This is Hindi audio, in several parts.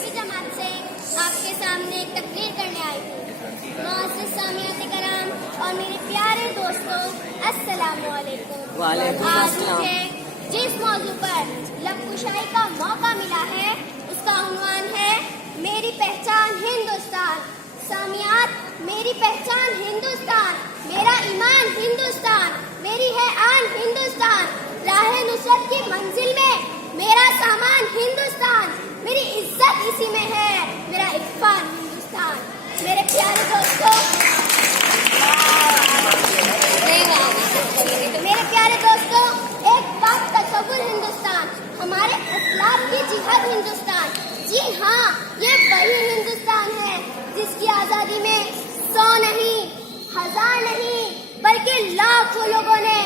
10वीं जमात से आपके सामने एक तकरीर करने आई हूँ। मुअज़्ज़िज़ सामियात कराम और मेरे प्यारे दोस्तों, अस्सलामु अलैकुम। आज मुझे जिस मौजू पर लबकुशाई का मौका मिला है उसका उन्वान है मेरी पहचान हिंदुस्तान। सामियात, मेरी पहचान हिंदुस्तान, मेरा ईमान हिंदुस्तान, मेरी है आन हिंदुस्तान, राहे नुसरत की मंजिल में मेरा सामान हिंदुस्तान, मेरी इज्जत इसी में है, मेरा इरफान हिंदुस्तान। मेरे प्यारे दोस्तों, एक बात तसव्वुर हिंदुस्तान, हमारे असलाफ की जिहाद हिंदुस्तान। जी हाँ, ये वही हिंदुस्तान है जिसकी आजादी में 100 नहीं, 1000 नहीं, बल्कि लाखों लोगों ने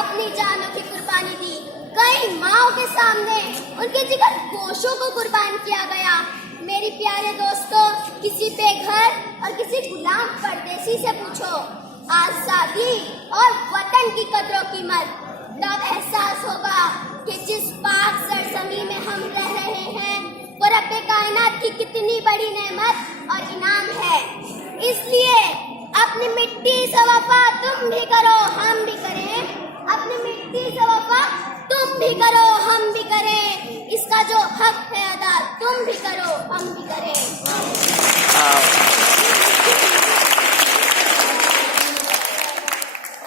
अपनी जानों की कुर्बानी दी। कई माओं के सामने उनके जिगर गोशों को कुर्बान किया गया। मेरे प्यारे दोस्तों, किसी बेघर और किसी गुलाम परदेसी से पूछो आजादी और वतन की कदरों कीमत, तब एहसास होगा कि जिस पाक सरजमी में हम रह रहे हैं वो रब्बे कायनात की कितनी बड़ी नेमत और इनाम है। इसलिए अपनी मिट्टी से वफा तुम भी करो, हम भी करें। अपनी मिट्टी से वफा तुम भी करो, हम भी करें। इसका जो हक है अदा तुम भी करो, हम भी करें।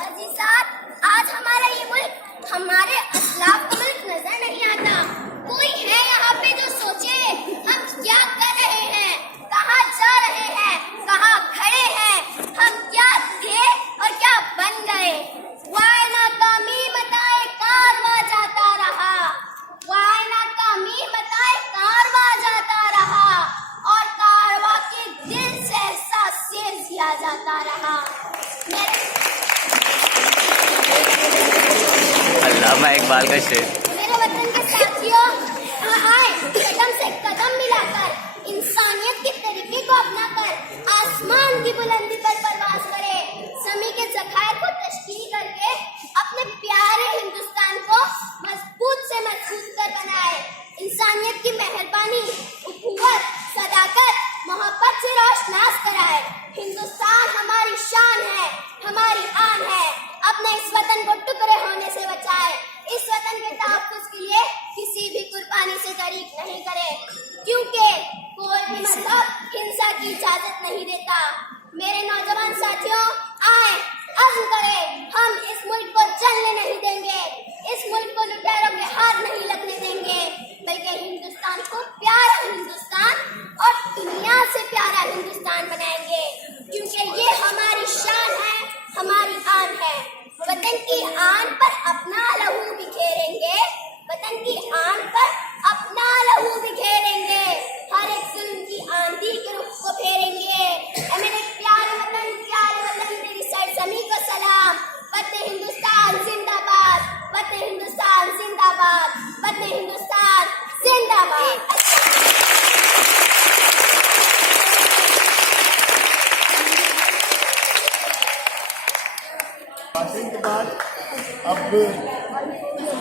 अजीज़ात, आज हमारा ये मुल्क हमारे असलाफ का मुल्क नजर नहीं आता। कोई है यहाँ पे जो सोचे हम क्या कर रहे हैं, कहाँ जा रहे हैं, कहाँ खड़े हैं, हम क्या थे और क्या बन गए। वाय नाकामी बताए कारवां जाता रहा, वाय नाकामी बताए कारवां जाता रहा, और कारवां के दिल से एहसास से जिया जाता रहा। अल्लामा इकबाल का शेर। मेरे वतन के साथियों, आए कदम से कदम मिलाकर इंसानियत के तरीके को अपनाकर आसमान की बुलंदी पर परवाज करे। समी के ज़खायर को तश्कील करके अपने प्यारे हिंदुस्तान को मजबूत से मजबूत कर बनाए। इंसानियत की मेहरबानी, उखुवत, सदाकत, मोहब्बत से रोशनास कराए। हिंदुस्तान हमारी शान है, हमारी आन है। अपने इस वतन को टुकड़े होने से बचाए। इस वतन के तहफ़्फ़ुज़ के लिए किसी भी कुर्बानी से दरीक नहीं करे, क्योंकि कोई भी मज़हब हिंसा की इजाजत नहीं देता। मेरे नौजवान साथियों, आए अज़्म करें, हम इस मुल्क को चलने नहीं देंगे, इस मुल्क को लुटेरों के हाथ नहीं लगने देंगे, बल्कि हिंदुस्तान को प्यारा हिंदुस्तान और दुनिया से प्यारा हिंदुस्तान बनाएंगे, क्योंकि ये हमारी शान है, हमारी आन है। वतन की आन पर अपना लहू बिखेरेंगे, वतन की आन पर अपना लहू बिखेरेंगे, हर एक जुल्म की आंधी के रुख को फेरेंगे। मेरे प्यारे वतन मेरी सरजमी को सलाम। वतन हिंदुस्तान जिंदाबाद, वतन हिंदुस्तान जिंदाबाद, वतन हिंदुस्तान जिंदाबाद। के बाद अब